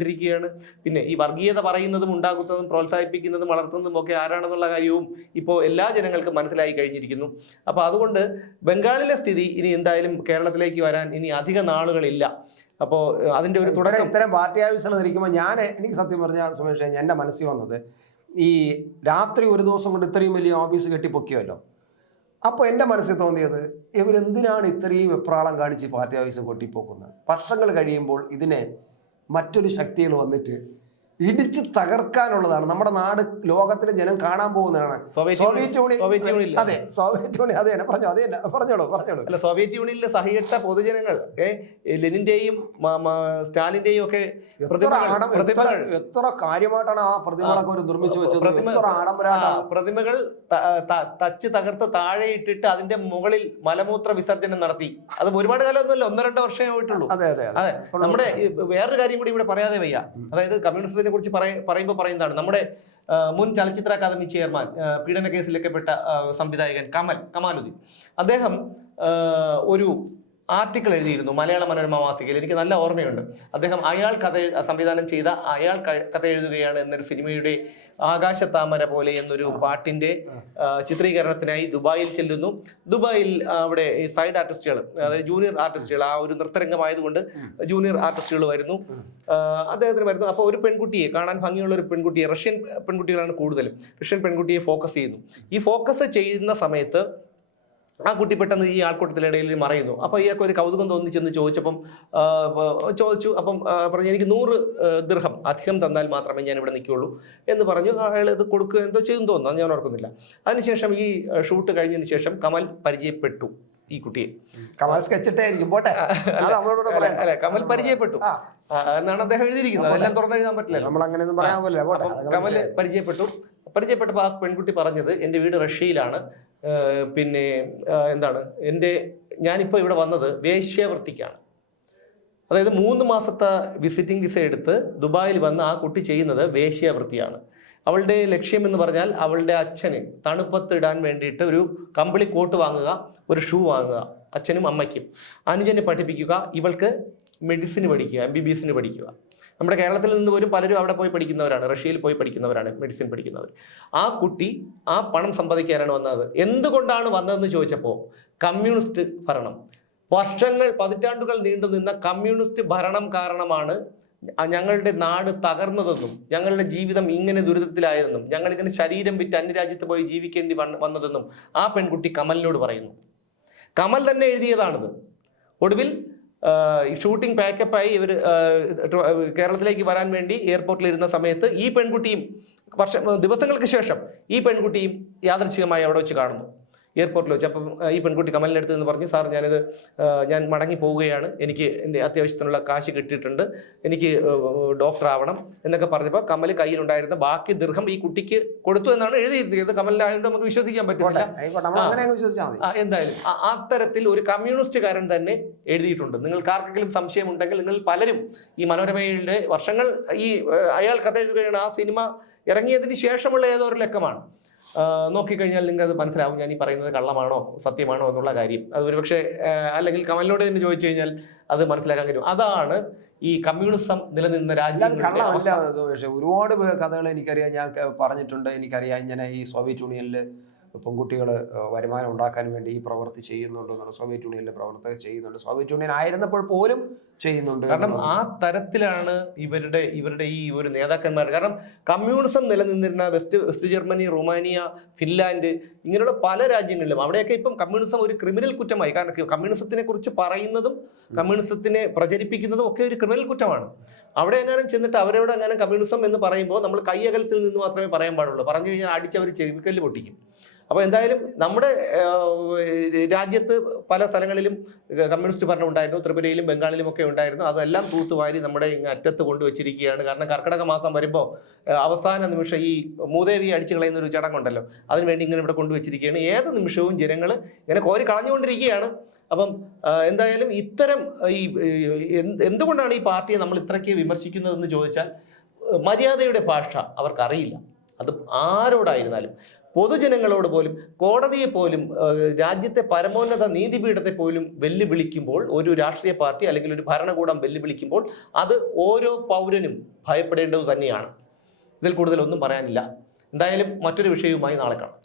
സഹികെട്ടിരിക്കുകയാണ് പിന്നെ ഈ വർഗീയത പറയുന്നതും ഉണ്ടാക്കുന്നതും പ്രോത്സാഹിപ്പിക്കുന്നതും വളർത്തുന്നതും ഒക്കെ ആരാണെന്നുള്ള കാര്യവും ഇപ്പോൾ എല്ലാ ജനങ്ങൾക്കും മനസ്സിലായി കഴിഞ്ഞിരിക്കുന്നു. അപ്പോൾ അതുകൊണ്ട് ബംഗാളിലെ സ്ഥിതി ഇനി എന്തായാലും കേരളത്തിലേക്ക് വരാൻ ഇനി അധിക നാളുകളില്ല. അപ്പോൾ അതിന്റെ ഒരു തുടക്കം ഇത്തരം പാർട്ടി ആവശ്യങ്ങൾ ഇരിക്കുമ്പോൾ ഞാൻ എനിക്ക് സത്യം പറഞ്ഞാൽ സുമേഷ് എന്റെ മനസ്സിൽ വന്നത് ഈ രാത്രി ഒരു ദിവസം കൊണ്ട് ഇത്രയും വലിയ ഓഫീസ് കെട്ടിപ്പൊക്കിയല്ലോ അപ്പോൾ എന്റെ മനസ്സിൽ തോന്നിയത് ഇവരെന്തിനാണ് ഇത്രയും വെപ്രാളം കാണിച്ച് പാർട്ടി ഓഫീസ് കൊട്ടിപ്പോക്കുന്നത് വർഷങ്ങൾ കഴിയുമ്പോൾ ഇതിനെ മറ്റൊരു ശക്തികൾ വന്നിട്ട് ഇടിച്ച് തകർക്കാനുള്ളതാണ്. നമ്മുടെ നാട് ലോകത്തിലെ ജനം കാണാൻ പോകുന്നതാണ്. സോവിയറ്റ് യൂണിയൻ അതെ സോവിയറ്റ് യൂണിയൻ അതെ തന്നെ പറഞ്ഞോ അതെ പറഞ്ഞോളൂ പറഞ്ഞോളൂ. അല്ല സോവിയറ്റ് യൂണിയനിലെ സഹികെട്ട പൊതുജനങ്ങൾ ലെനിന്റെയും സ്റ്റാലിന്റെയും ഒക്കെ എത്ര കാര്യമായിട്ടാണ് ആ പ്രതിമകളൊക്കെ അവർ നിർമ്മിച്ചു വെച്ചത്? പ്രതിമകൾ തച്ച് തകർത്ത് താഴെ ഇട്ടിട്ട് അതിന്റെ മുകളിൽ മലമൂത്ര വിസർജനം നടത്തി. അത് ഒരുപാട് കാലമൊന്നുമല്ല ഒന്നോ രണ്ടോ വർഷമേ ആയിട്ടുള്ളൂ. അതെ അതെ അതെ. നമ്മുടെ വേറൊരു കാര്യം കൂടി ഇവിടെ പറയാതെ വയ്യ. അതായത് കമ്മ്യൂണിസത്തിനെ കുറിച്ച് പറയ- പറയുമ്പോൾ പറയുന്നതാണ്. നമ്മുടെ മുൻ ചലച്ചിത്ര അക്കാദമി ചെയർമാൻ പീഡന കേസിലൊക്കെപ്പെട്ട സംവിധായകൻ കമൽ കമാലുദ്ദീൻ. അദ്ദേഹം ഒരു ആർട്ടിക്കിൾ എഴുതിയിരുന്നു മലയാള മനോരമ മാസികയിൽ. എനിക്ക് നല്ല ഓർമ്മയുണ്ട്. അദ്ദേഹം അയാൾ കഥ സംവിധാനം ചെയ്ത അയാൾ കഥ എഴുതുകയാണ് എന്നൊരു സിനിമയുടെ ആകാശത്താമര പോലെ എന്നൊരു പാട്ടിന്റെ ചിത്രീകരണത്തിനായി ദുബായിൽ ചെല്ലുന്നു. ദുബായിൽ അവിടെ സൈഡ് ആർട്ടിസ്റ്റുകൾ അതായത് ജൂനിയർ ആർട്ടിസ്റ്റുകൾ ആ ഒരു നൃത്തരംഗമായതുകൊണ്ട് ജൂനിയർ ആർട്ടിസ്റ്റുകൾ വരുന്നു. അദ്ദേഹത്തിന് വരുന്നു. അപ്പോൾ ഒരു പെൺകുട്ടിയെ കാണാൻ ഭംഗിയുള്ള ഒരു പെൺകുട്ടിയെ റഷ്യൻ പെൺകുട്ടികളാണ് കൂടുതലും. റഷ്യൻ പെൺകുട്ടിയെ ഫോക്കസ് ചെയ്യുന്നു. ഈ ഫോക്കസ് ചെയ്യുന്ന സമയത്ത് ആ കുട്ടി പെട്ടെന്ന് ഈ ആൾക്കൂട്ടത്തിനിടയിൽ മറയുന്നു. അപ്പോൾ ഇയാൾക്ക് ഒരു കൗതുകം തോന്നി ചെന്ന് ചോദിച്ചപ്പം ചോദിച്ചു അപ്പം പറഞ്ഞു എനിക്ക് നൂറ് ദൃഹം അധികം തന്നാൽ മാത്രമേ ഞാൻ ഇവിടെ നിൽക്കുകയുള്ളൂ എന്ന് പറഞ്ഞു. അയാൾ ഇത് കൊടുക്കുക എന്തോ ചെയ്തെന്ന് തോന്നുന്നു ഞാൻ ഓർക്കുന്നില്ല. അതിനുശേഷം ഈ ഷൂട്ട് കഴിഞ്ഞതിന് ശേഷം കമൽ പരിചയപ്പെട്ടു ഈ കുട്ടിയെ. കമൽ സ്കെച്ചിട്ടായിരിക്കും പോട്ടെ. അല്ല, കമൽ പരിചയപ്പെട്ടു. എന്നാണ് അദ്ദേഹം എഴുതിയിരിക്കുന്നത്. അതെല്ലാം തുറന്നെഴുതാൻ പറ്റില്ല നമ്മൾ അങ്ങനെയൊന്നും പറയാൻ പോകില്ല കമൽ പരിചയപ്പെട്ടു. പരിചയപ്പെട്ടപ്പോൾ ആ പെൺകുട്ടി പറഞ്ഞത് എന്റെ വീട് റഷ്യയിലാണ്. പിന്നെ എന്താണ് എന്റെ ഞാനിപ്പോൾ ഇവിടെ വന്നത് വേശ്യാവൃത്തിക്കാണ്. അതായത് മൂന്ന് മാസത്തെ വിസിറ്റിംഗ് വിസ എടുത്ത് ദുബായിൽ വന്ന് ആ കുട്ടി ചെയ്യുന്നത് വേശ്യാവൃത്തിയാണ്. അവളുടെ ലക്ഷ്യം എന്ന് പറഞ്ഞാൽ അവളുടെ അച്ഛന് തണുപ്പത്തിടാൻ വേണ്ടിയിട്ട് ഒരു കമ്പിളി കോട്ട് വാങ്ങുക ഒരു ഷൂ വാങ്ങുക അച്ഛനും അമ്മയ്ക്കും. അനുജനെ പഠിപ്പിക്കുക ഇവൾക്ക് മെഡിസിന് പഠിക്കുക എം ബി ബി എസിന് പഠിക്കുക. നമ്മുടെ കേരളത്തിൽ നിന്ന് പോലും പലരും അവിടെ പോയി പഠിക്കുന്നവരാണ് റഷ്യയിൽ പോയി പഠിക്കുന്നവരാണ് മെഡിസിൻ പഠിക്കുന്നവർ ആ കുട്ടി ആ പണം സമ്പാദിക്കാനാണ് വന്നത്. എന്തുകൊണ്ടാണ് വന്നതെന്ന് ചോദിച്ചപ്പോൾ കമ്മ്യൂണിസ്റ്റ് ഭരണം. വർഷങ്ങൾ പതിറ്റാണ്ടുകൾ നീണ്ടു നിന്ന കമ്മ്യൂണിസ്റ്റ് ഭരണം കാരണമാണ് ഞങ്ങളുടെ നാട് തകർന്നതെന്നും ഞങ്ങളുടെ ജീവിതം ഇങ്ങനെ ദുരിതത്തിലായതെന്നും ഞങ്ങളിങ്ങനെ ശരീരം വിറ്റ് അന്യരാജ്യത്ത് പോയി ജീവിക്കേണ്ടി വന്നതെന്നും ആ പെൺകുട്ടി കമലിനോട് പറയുന്നു. കമൽ തന്നെ എഴുതിയതാണിത്. ഒടുവിൽ ഷൂട്ടിംഗ് പാക്കപ്പായി ഇവർ കേരളത്തിലേക്ക് വരാൻ വേണ്ടി എയർപോർട്ടിൽ ഇരുന്ന സമയത്ത് ഈ പെൺകുട്ടിയും വർഷം ദിവസങ്ങൾക്ക് ശേഷം ഈ പെൺകുട്ടിയും യാദൃച്ഛികമായി അവിടെ വെച്ച് കാണുന്നു. എയർപോർട്ടിൽ വെച്ച്. അപ്പം ഈ പെൺകുട്ടി കമലിന്റെ അടുത്ത് നിന്ന് പറഞ്ഞു സാർ ഞാനിത് ഞാൻ മടങ്ങി പോവുകയാണ്. എനിക്ക് എന്റെ അത്യാവശ്യത്തിനുള്ള കാശ് കിട്ടിയിട്ടുണ്ട്. എനിക്ക് ഡോക്ടർ ആവണം എന്നൊക്കെ പറഞ്ഞപ്പോൾ കമൽ കയ്യിലുണ്ടായിരുന്ന ബാക്കി ദീർഘം ഈ കുട്ടിക്ക് കൊടുത്തു എന്നാണ് എഴുതിയിരുന്നത് കമലിനായതുകൊണ്ട് നമുക്ക് വിശ്വസിക്കാൻ പറ്റില്ല. എന്തായാലും അത്തരത്തിൽ ഒരു കമ്മ്യൂണിസ്റ്റുകാരൻ തന്നെ എഴുതിയിട്ടുണ്ട്. നിങ്ങൾക്ക് ആർക്കെങ്കിലും സംശയമുണ്ടെങ്കിൽ നിങ്ങൾ പലരും ഈ മനോരമയുടെ വർഷങ്ങൾ ഈ അയാൾ കഥ എഴുതുകയാണ് ആ സിനിമ ഇറങ്ങിയതിന് ശേഷമുള്ള ഏതോ ഒരു ലക്കമാണ്. നോക്കിക്കഴിഞ്ഞാൽ നിങ്ങൾക്ക് അത് മനസ്സിലാവും. ഞാൻ ഈ പറയുന്നത് കള്ളമാണോ സത്യമാണോ എന്നുള്ള കാര്യം. അത് ഒരുപക്ഷെ അല്ലെങ്കിൽ കമലിനോട് തന്നെ ചോദിച്ചു കഴിഞ്ഞാൽ അത് മനസ്സിലാക്കാൻ കഴിയും. അതാണ് ഈ കമ്മ്യൂണിസം നിലനിന്ന രാജ്യം കള്ളമല്ല. പക്ഷേ ഒരുപാട് കഥകൾ എനിക്കറിയാം. ഞാൻ പറഞ്ഞിട്ടുണ്ട്. എനിക്കറിയാം ഇങ്ങനെ ഈ സോവിയറ്റ് യൂണിയനിൽ പെൺകുട്ടികൾ വരുമാനം ഉണ്ടാക്കാൻ വേണ്ടി ഈ പ്രവൃത്തി ചെയ്യുന്നുണ്ട് സോവിയറ്റ് യൂണിയനിലെ പ്രവർത്തകർ ചെയ്യുന്നുണ്ട്. സോവിയറ്റ് യൂണിയൻ ആയിരുന്നപ്പോൾ പോലും ചെയ്യുന്നുണ്ട് കാരണം ആ തരത്തിലാണ് ഇവരുടെ ഇവരുടെ ഈ ഒരു നേതാക്കന്മാർ. കാരണം കമ്മ്യൂണിസം നിലനിന്നിരുന്ന west west Germany Romania Finland ഇങ്ങനെയുള്ള പല രാജ്യങ്ങളിലും അവിടെയൊക്കെ ഇപ്പം കമ്മ്യൂണിസം ഒരു ക്രിമിനൽ കുറ്റമായി. കാരണം കമ്മ്യൂണിസത്തിനെ കുറിച്ച് പറയുന്നതും കമ്മ്യൂണിസത്തിനെ പ്രചരിപ്പിക്കുന്നതും ഒക്കെ ഒരു ക്രിമിനൽ കുറ്റമാണ്. അവിടെ എങ്ങാനും ചെന്നിട്ട് അവരോട് എങ്ങാനും കമ്മ്യൂണിസം എന്ന് പറയുമ്പോൾ നമ്മൾ കൈയകലത്തിൽ നിന്ന് മാത്രമേ പറയാൻ പാടുള്ളൂ. പറഞ്ഞു കഴിഞ്ഞാൽ അടിച്ചവർ ചെവിക്കല്ല് പൊട്ടിക്കും. അപ്പോൾ എന്തായാലും നമ്മുടെ രാജ്യത്ത് പല സ്ഥലങ്ങളിലും കമ്മ്യൂണിസ്റ്റ് ഭരണം ഉണ്ടായിരുന്നു ത്രിപുരയിലും ബംഗാളിലും ഒക്കെ ഉണ്ടായിരുന്നു. അതെല്ലാം തൂത്തുവാരി നമ്മുടെ അറ്റത്ത് കൊണ്ടുവച്ചിരിക്കുകയാണ്. കാരണം കർക്കിടക മാസം വരുമ്പോൾ അവസാന നിമിഷം ഈ മൂദേവി അടിച്ചു കളയുന്ന ഒരു ചടങ്ങുണ്ടല്ലോ. അതിനുവേണ്ടി ഇങ്ങനെ ഇവിടെ കൊണ്ടുവച്ചിരിക്കുകയാണ്. ഏത് നിമിഷവും ജനങ്ങൾ ഇങ്ങനെ കോരി കളഞ്ഞുകൊണ്ടിരിക്കുകയാണ്. അപ്പം എന്തായാലും ഇത്തരം ഈ, എന്തുകൊണ്ടാണ് ഈ പാർട്ടിയെ നമ്മൾ ഇത്രയ്ക്ക് വിമർശിക്കുന്നതെന്ന് ചോദിച്ചാൽ മര്യാദയുടെ ഭാഷ അവർക്കറിയില്ല. അത് ആരോടായിരുന്നാലും. പൊതുജനങ്ങളോട് പോലും കോടതിയെ പോലും രാജ്യത്തെ പരമോന്നത നീതിപീഠത്തെ പോലും വെല്ലുവിളിക്കുമ്പോൾ ഒരു രാഷ്ട്രീയ പാർട്ടി അല്ലെങ്കിൽ ഒരു ഭരണകൂടം വെല്ലുവിളിക്കുമ്പോൾ അത് ഓരോ പൗരനും ഭയപ്പെടേണ്ടത് തന്നെയാണ്. ഇതിൽ കൂടുതൽ ഒന്നും പറയാനില്ല. എന്തായാലും മറ്റൊരു വിഷയവുമായി നാളെ കാണാം.